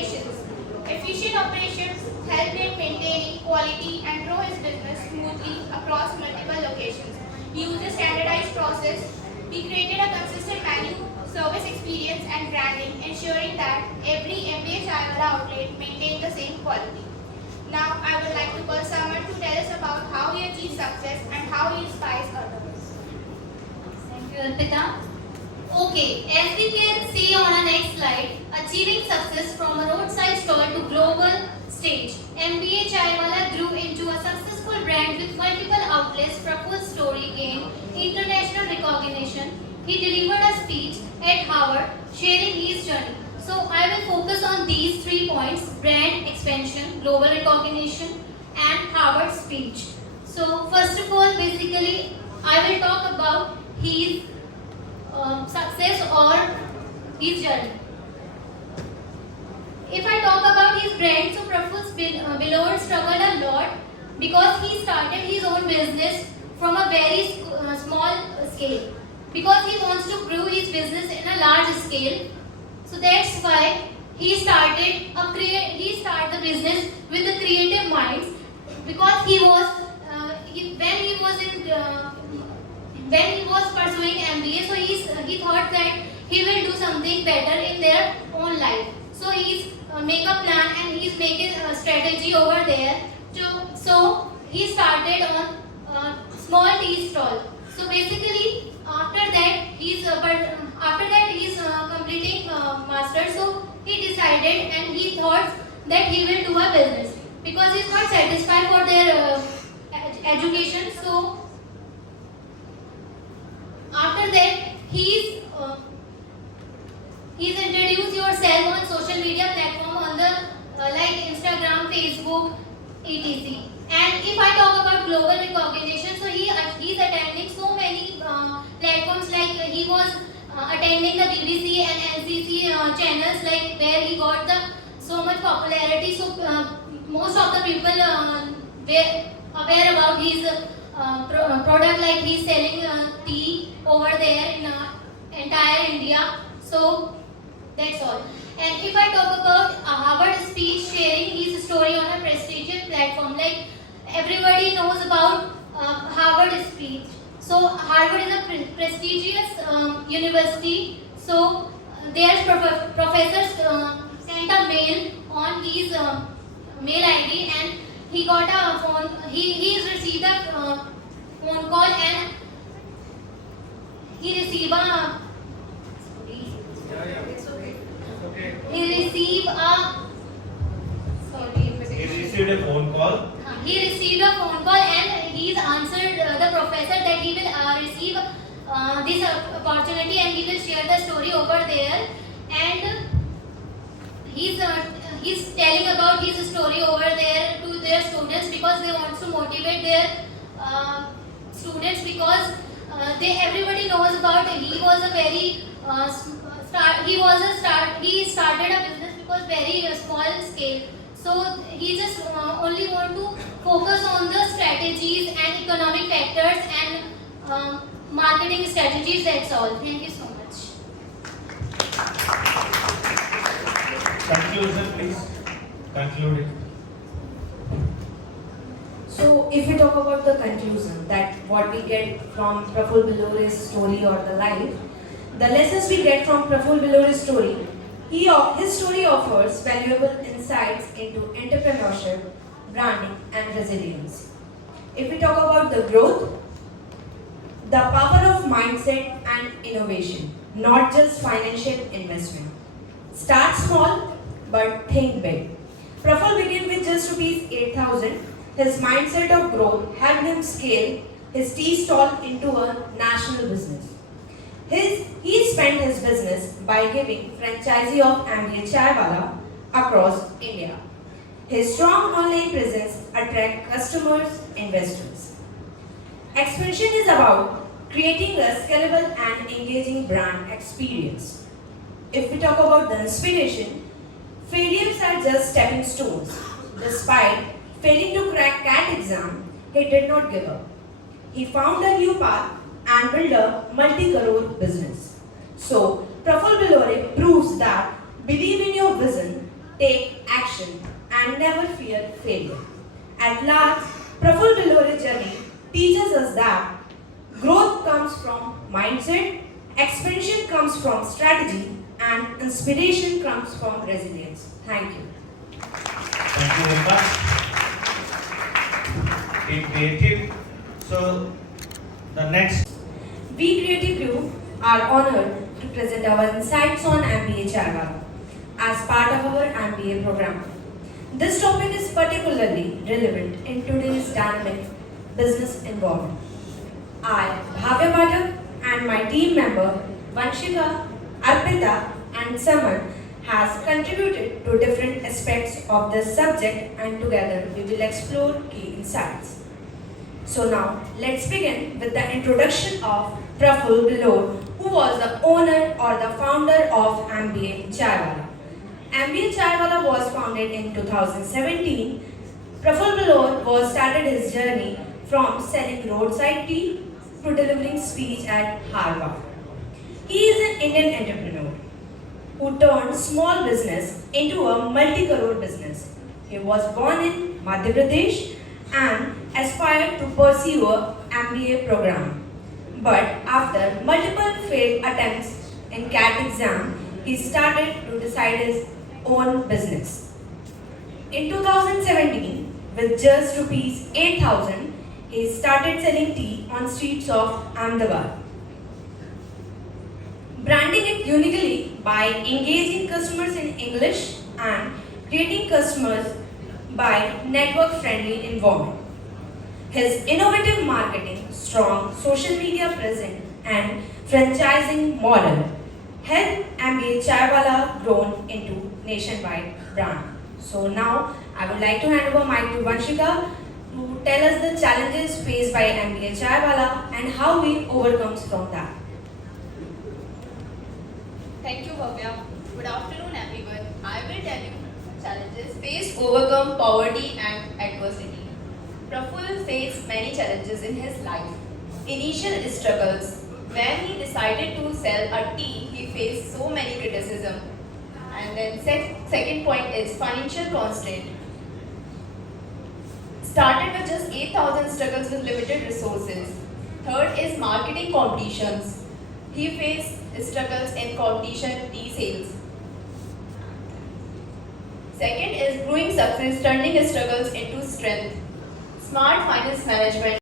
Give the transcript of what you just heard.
operations. Efficient operations helped in maintaining quality and grow his business smoothly across multiple locations. He used a standardized process. He created a consistent menu, service experience and branding, ensuring that every MBA Chaiwala outlet maintained the same quality. Now, I would like to call Samar to tell us about how he achieved success and how he inspires others. Thank you, Arpita. Okay, as we can see on our next slide, achieving success from a roadside stall to global stage, MBA Chaiwala grew into a successful brand with multiple outlets. Praful's story gained international recognition. He delivered a speech at Harvard sharing his journey. So I will focus on these 3 points: brand expansion, global recognition and Harvard speech. So first of all, basically I will talk about his success or his journey. If I talk about his brand, so Praful's Beloved struggled a lot because he started his own business from a very small scale, because he wants to grow his business in a large scale. So that's why he started the business with the creative minds, because when he was pursuing MBA, so he thought that he will do something better in their own life. So he's make a plan and he's making a strategy over there. So he started on small tea stall. So basically after that he's completing master. So he decided and he thought that he will do a business because he's not satisfied for their education. So after that he's introduced yourself on social media platform on the like Instagram, Facebook, etc. And if I talk about global recognition, so he's attending so many platforms, like he was attending the BBC and NCC channels, like where he got so much popularity. So most of the people were aware about his product, like he's selling tea over there in entire India. So that's all. And if I talk about Harvard speech, sharing his story on a prestigious platform, like everybody knows about Harvard speech. So Harvard is a prestigious university. So their professors sent a mail on his mail ID, and he got a phone. He received a phone call, and he received a he received a phone call. He received a phone call and he's answered the professor that he will receive this opportunity and he will share the story over there. And he's telling about his story over there to their students, because they want to motivate their students, because everybody knows about he was a very he started a business because very small scale. So he just only want to focus on the strategies and economic factors and marketing strategies. That's all. Thank you so much. Conclusion, please. Conclude it. So, if we talk about the conclusion, that what we get from Praful Belore's story or the life, the lessons we get from Praful Belore's story, his story offers valuable insights into entrepreneurship, branding, and resilience. If we talk about the growth, the power of mindset and innovation, not just financial investment. Start small, but think big. Praful began with just ₹8,000. His mindset of growth helped him scale his tea stall into a national business. He spent his business by giving franchisee of MBA Chaiwala across India. His strong online presence attracts customers, investors. Expansion is about creating a scalable and engaging brand experience. If we talk about the inspiration, failures are just stepping stones. Despite failing to crack CAT exam, he did not give up. He found a new path and built a multi-crore business. So, Praful Belore proves that believe in your vision, take action, and never fear failure. At last, Praful Bilore's journey teaches us that growth comes from mindset, expansion comes from strategy, and inspiration comes from resilience. Thank you. Thank you very much. Be creative. So, the next. We Creative Group are honored to present our insights on MBA Charwala as part of our MBA program. This topic is particularly relevant in today's dynamic business environment. I, Bhavya Pathak, and my team member Vanshika, Arpita, and Saman has contributed to different aspects of this subject, and together we will explore key insights. So now, let's begin with the introduction of Praful Bilore, who was the owner or the founder of MBA Charwala. MBA Charwala was founded in 2017. Praful Bilore was started his journey from selling roadside tea to delivering speech at Harvard. He is an Indian entrepreneur who turned small business into a multi-crore business. He was born in Madhya Pradesh and aspired to pursue a MBA program. But after multiple failed attempts in CAT exam, he started to decide his own business. In 2017, with just rupees 8,000, he started selling tea on streets of Ahmedabad, branding it uniquely by engaging customers in English and creating customers by network-friendly environment. His innovative marketing, strong social media presence, and franchising model helped MBA Charwala grown into nationwide brand. So now I would like to hand over mic to Vanshika to tell us the challenges faced by MBA Charwala and how we overcomes from that. Thank you, Bhavya. Good afternoon, everyone. I will tell you challenges faced, overcome poverty and adversity. Praful faced many challenges in his life. Initial struggles. When he decided to sell a tea, he faced so many criticism. And then second point is financial constraint. Started with just 8,000 struggles with limited resources. Third is marketing competitions. He faced struggles in competition tea sales. Second is brewing success, turning his struggles into strength. Smart finance management.